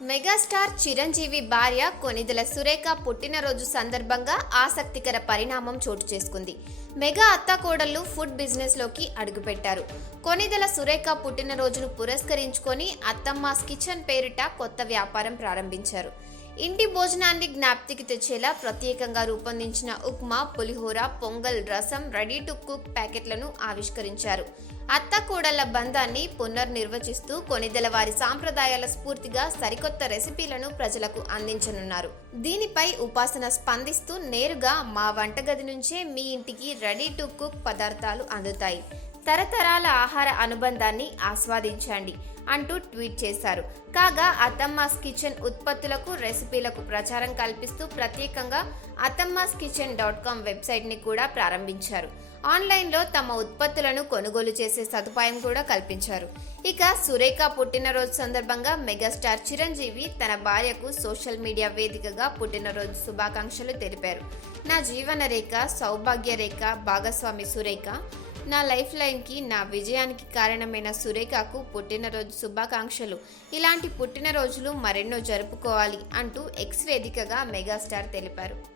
Megastar Chiranjeevi భార్య కొణిదెల సురేఖ పుట్టినరోజు సందర్భంగా ఆసక్తికర పరిణామం చోటు చేసుకుంది. మెగా అత్తాకోడళ్లు ఫుడ్ బిజినెస్ లోకి అడుగుపెట్టారు. కొణిదెల సురేఖ పుట్టినరోజును పురస్కరించుకొని అత్తమ్మాస్ కిచెన్ పేరిట కొత్త వ్యాపారం ప్రారంభించారు. ఇంటి భోజనాన్ని జ్ఞాప్తికి తెచ్చేలా ప్రత్యేకంగా రూపొందించిన ఉప్మా, పులిహోర, పొంగల్, రసం, రెడీ టు కుక్ ప్యాకెట్లను ఆవిష్కరించారు. అత్తాకోడళ్ల బంధాన్ని పునర్నిర్వచిస్తూ కొణిదెల వారి సాంప్రదాయాల స్ఫూర్తిగా సరికొత్త రెసిపీలను ప్రజలకు అందించనున్నారు. దీనిపై ఉపాసన స్పందిస్తూ నేరుగా మా వంటగది నుంచే మీ ఇంటికి రెడీ టు కుక్ పదార్థాలు అందుతాయి. తరతరాల ఆహార అనుబంధాన్ని ఆస్వాదించండి అంటూ ట్వీట్ చేశారు. కాగా అత్తమ్మాస్ కిచెన్ ఉత్పత్తులకు, రెసిపీలకు ప్రచారం కల్పిస్తూ ప్రత్యేకంగా atthammaskichen.com వెబ్సైట్ని కూడా ప్రారంభించారు. ఆన్లైన్లో తమ ఉత్పత్తులను కొనుగోలు చేసే సదుపాయం కూడా కల్పించారు. ఇక సురేఖ పుట్టినరోజు సందర్భంగా మెగాస్టార్ చిరంజీవి తన భార్యకు సోషల్ మీడియా వేదికగా పుట్టినరోజు శుభాకాంక్షలు తెలిపారు. నా జీవన రేఖ, సౌభాగ్య రేఖ, భాగస్వామి సురేఖ, నా లైఫ్ లైన్కి, నా విజయానికి కారణమైన సురేఖకు పుట్టినరోజు శుభాకాంక్షలు. ఇలాంటి పుట్టినరోజులు మరెన్నో జరుపుకోవాలి అంటూ ఎక్స్ వేదికగా మెగాస్టార్ తెలిపారు.